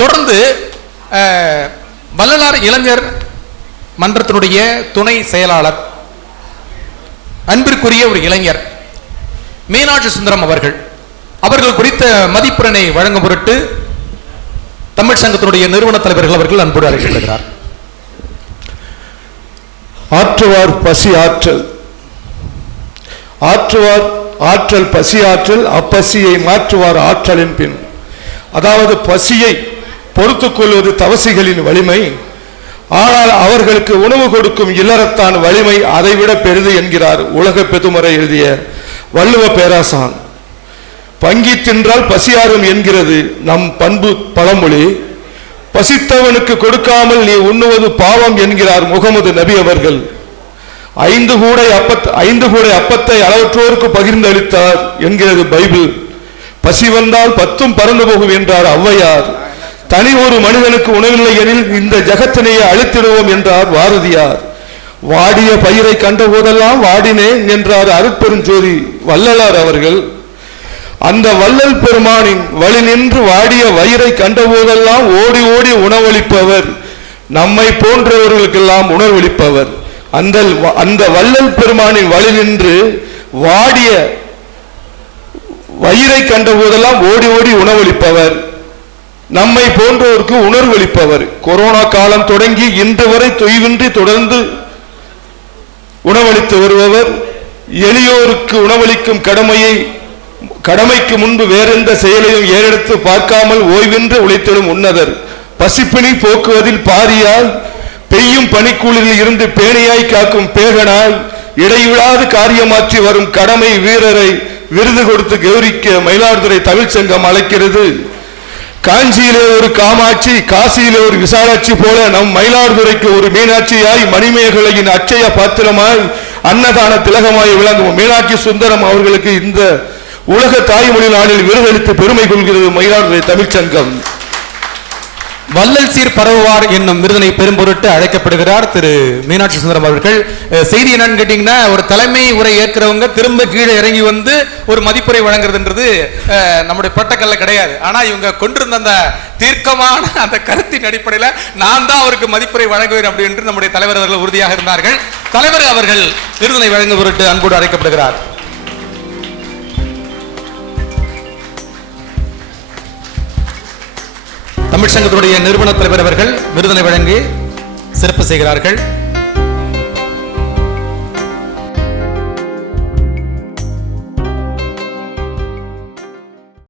தொடர்ந்து வள்ளலார் இளைஞர் மன்றத்தினுடைய துணை செயலாளர் அன்பிற்குரிய ஒரு இளைஞர் மீனாட்சி சுந்தரம் அவர்கள். அவர்கள் குறித்த மதிப்பிறனை வழங்கும் பொருட்டு தமிழ் சங்கத்தினுடைய நிறுவன தலைவர்கள் அவர்கள் அன்போடு அழைக்கப்படுகிறார். ஆற்றுவார் பசி ஆற்றல். ஆற்றுவார் ஆற்றல் பசி ஆற்றல் அப்பசியை மாற்றுவார் ஆற்றலின் பின். அதாவது பசியை பொறுத்துக் கொள்வது தவசிகளின் வலிமை. ஆனால் அவர்களுக்கு உணவு கொடுக்கும் இல்லறத்தான் வலிமை அதைவிட பெரிது என்கிறார் உலக பெதுமறை எழுதிய வள்ளுவ பேராசான். பங்கி தின்றால் பசியாரும் என்கிறது நம் பண்பு பழமொழி. பசித்தவனுக்கு கொடுக்காமல் நீ உண்ணுவது பாவம் என்கிறார் முகமது நபி அவர்கள். ஐந்து கூடை அப்பத் ஐந்து கூடை அப்பத்தை அளவற்றோருக்கு பகிர்ந்து அளித்தார் என்கிறது பைபிள். பசி வந்தால் பத்தும் பறந்து போகும் என்றார் ஔவையார். தனி ஒரு மனிதனுக்கு உணவில்லை எனில் இந்த ஜகத்தினையே அழித்திடுவோம் என்றார் பாரதியார் வாடிய பயிரை கண்ட போதெல்லாம் வாடினேன் என்றார் அருட்பெருஞ்சோதி வள்ளலார் அவர்கள். அந்த வள்ளல் பெருமானின் வழி நின்று வாடிய வயிறை கண்டபோதெல்லாம் ஓடி ஓடி உணவளிப்பவர். நம்மை போன்றவர்களுக்கெல்லாம் உணர்வளிப்பவர். அந்த அந்த வள்ளல் பெருமானின் வழி நின்று வாடிய வயிறை கண்டபோதெல்லாம் ஓடி ஓடி உணவளிப்பவர். நம்மை போன்றோருக்கு உணர்வளிப்பவர். கொரோனா காலம் தொடங்கி இன்று வரை தொய்வின்றி தொடர்ந்து உணவளித்து வருபவர். எளியோருக்கு உணவளிக்கும் கடமையை கடமைக்கு முன்பு வேறெந்த செயலையும் ஏறெடுத்து பார்க்காமல் ஓய்வின்றி உழைத்திடும் உன்னதர். பசிப்பினி போக்குவதில் பாரியால் பெய்யும் பனிக்குளிரில் இருந்து பேணியாய் காக்கும் பேகனால் இடைவிடாது காரியமாற்றி வரும் கடமை வீரரை விருது கொடுத்து கௌரிக்க மயிலாடுதுறை தமிழ்ச்சங்கம் அழைக்கிறது. காஞ்சியிலே ஒரு காமாட்சி காசியிலே ஒரு விசாலாட்சி போல நம் மயிலாடுதுறைக்கு ஒரு மீனாட்சியாய் மணிமேகலையின் அச்சய பாத்திரமாய் அன்னதான திலகமாய் விளங்கும் மீனாட்சி சுந்தரம் அவர்களுக்கு இந்த உலக தாய்மொழி நாளில் விருதளித்து பெருமை கொள்கிறது மயிலாடுதுறை தமிழ்ச்சங்கம். வள்ளல் சீர் பரவுவார் என்னும் விருதினை பெரும் பொருட்டு அழைக்கப்படுகிறார் திரு மீனாட்சி சுந்தரம் அவர்கள். செய்தி என்னன்னு கேட்டீங்கன்னா ஒரு தலைமை உரை ஏற்கிறவங்க திரும்ப கீழே இறங்கி வந்து ஒரு மதிப்புரை வழங்குறதுன்றது நம்முடைய பட்டக்கல்ல கிடையாது. ஆனா இவங்க கொண்டிருந்த அந்த தீர்க்கமான அந்த கருத்தின் அடிப்படையில நான் தான் அவருக்கு மதிப்புரை வழங்குவேன் அப்படி என்று நம்முடைய தலைவர் அவர்கள் உறுதியாக இருந்தார்கள். தலைவர் அவர்கள் விருதினை வழங்கும் பொருட்டு அன்போடு அழைக்கப்படுகிறார். தமிழ்ச்சங்கத்தினுடைய நிறுவன தலைவர் அவர்கள் விருதனை வழங்கி சிறப்பு செய்கிறார்கள்.